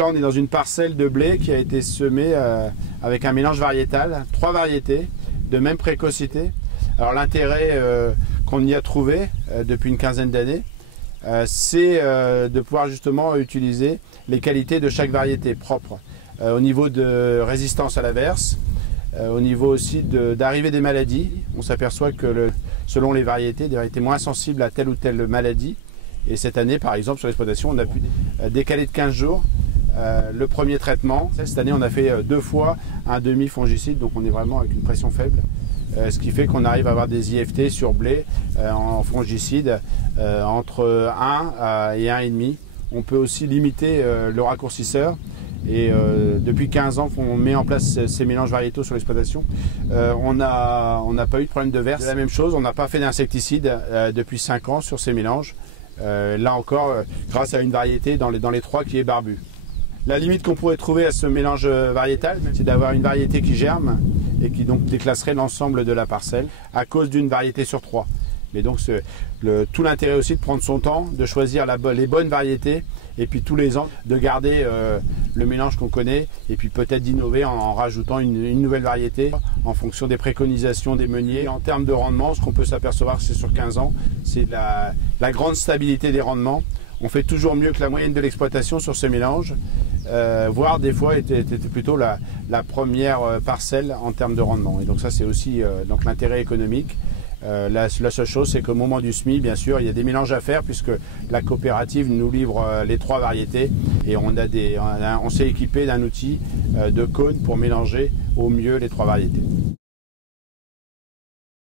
là, on est dans une parcelle de blé qui a été semée avec un mélange variétal, 3 variétés de même précocité. Alors l'intérêt qu'on y a trouvé depuis une quinzaine d'années, c'est de pouvoir justement utiliser les qualités de chaque variété propre. Au niveau de résistance à l'averse, au niveau aussi d'arrivée des maladies. On s'aperçoit que selon les variétés moins sensibles à telle ou telle maladie. Et cette année, par exemple, sur l'exploitation, on a pu décaler de 15 jours le premier traitement. Cette année, on a fait 2 fois un demi-fongicide, donc on est vraiment avec une pression faible. Ce qui fait qu'on arrive à avoir des IFT sur blé en fongicide entre 1 et 1,5. On peut aussi limiter le raccourcisseur. Et depuis 15 ans qu'on met en place ces mélanges variétaux sur l'exploitation, on n'a pas eu de problème de verse. C'est la même chose, on n'a pas fait d'insecticide depuis 5 ans sur ces mélanges. Là encore, grâce à une variété dans les 3 qui est barbu. La limite qu'on pourrait trouver à ce mélange variétal, c'est d'avoir une variété qui germe et qui donc déclasserait l'ensemble de la parcelle à cause d'une variété sur 3. Mais donc tout l'intérêt aussi de prendre son temps, de choisir les bonnes variétés et puis tous les ans de garder le mélange qu'on connaît et puis peut-être d'innover en rajoutant une nouvelle variété en fonction des préconisations des meuniers. En termes de rendement, ce qu'on peut s'apercevoir c'est sur 15 ans, c'est la grande stabilité des rendements. On fait toujours mieux que la moyenne de l'exploitation sur ce mélange, voire des fois était plutôt la première parcelle en termes de rendement. Et donc ça c'est aussi donc l'intérêt économique. La seule chose, c'est qu'au moment du semis, bien sûr, il y a des mélanges à faire puisque la coopérative nous livre les 3 variétés et on s'est équipé d'un outil de cône pour mélanger au mieux les 3 variétés.